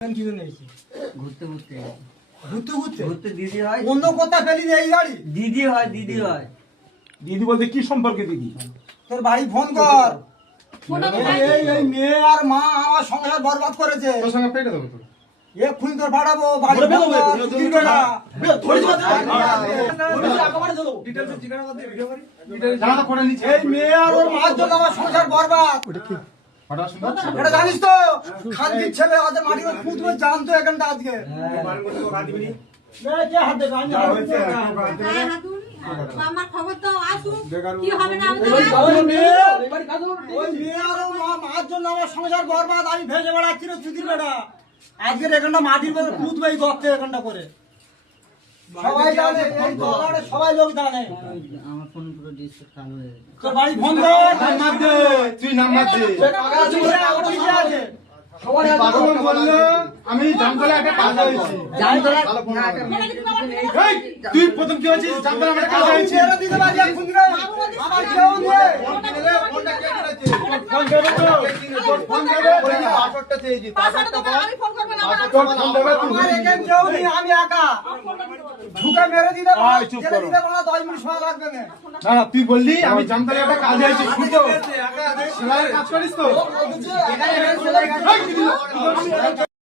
ঘুরতে ঘুরতে ঘুরতে ঘুরতে ঘুরতে দিদি হয়, অন্য কোথা পেলি রে এই গাড়ি? দিদি হয়, দিদি হয়। দিদি বলতে কি সম্পর্কে দিদি? তোর বাড়ি ফোন কর। এই মেয়ে আর মা আমার সংসার বরবাদ করেছে। তোর সঙ্গে পেটে দেবো তোর। এক্ষুনি তোর পাঠাবো বাড়ি ফোন কর, ছুটির বেলা। জানা করে নিচ্ছে। এই মেয়ে আর ওর মার জন্য আমার সংসার বরবাদ। এটা জানিস তো? খানকির ছেলে আজ মাটির পুঁতবে জানতো এখানটা আজকে। কে হাত দেবে? আমি হাত দেবো না। আমার খবর তো আসুক কি হবে না ওই মেয়ে আর ওর মার জন্য আমার সংসার বরবাদ। আমি ভেজে বেড়াচ্ছি রে ছুটির বেলা। আজকের এখানটা মাটির পুঁতবে এই গর্তে এখানটা করে। সবাই জানে, ফোন কর, সবাই লোক জানে। আমার ফোন পুরো ডিসপ্লে কালো হয়ে গেছে। তোর বাড়ি ফোন কর। নাম্বার দে, তুই নাম্বার দে। পাগল বললো আমি জামতলা একটা কাজ হয়েছি। জামতলা এই, তুই প্রথম কি হয়েছিস? জামতলা একটা কাজ হয়েছি। মেরে দিতে পারি এক খুঁজি রে। আমার কেউ নেই। ফোন দেবে তো? তোর ফোন দেবে? পাসওয়ার্ডটা চেয়েছি। পাসওয়ার্ডটা তো আমি ফোন করব না তোর ফোন দেবে তুই? আমার এখানে কেউ নেই, আমি একা। ঢুকে মেরে দিতে আয়, চুপ করো। দিতে পারা 10 মিনিট সময় লাগবে না। না না, তুই বললি আমি জামতলা একটা কাজ হয়েছি। শুনতো সেলাইয়ের কাজ করিস তো? এখানে সেলাই কাজ।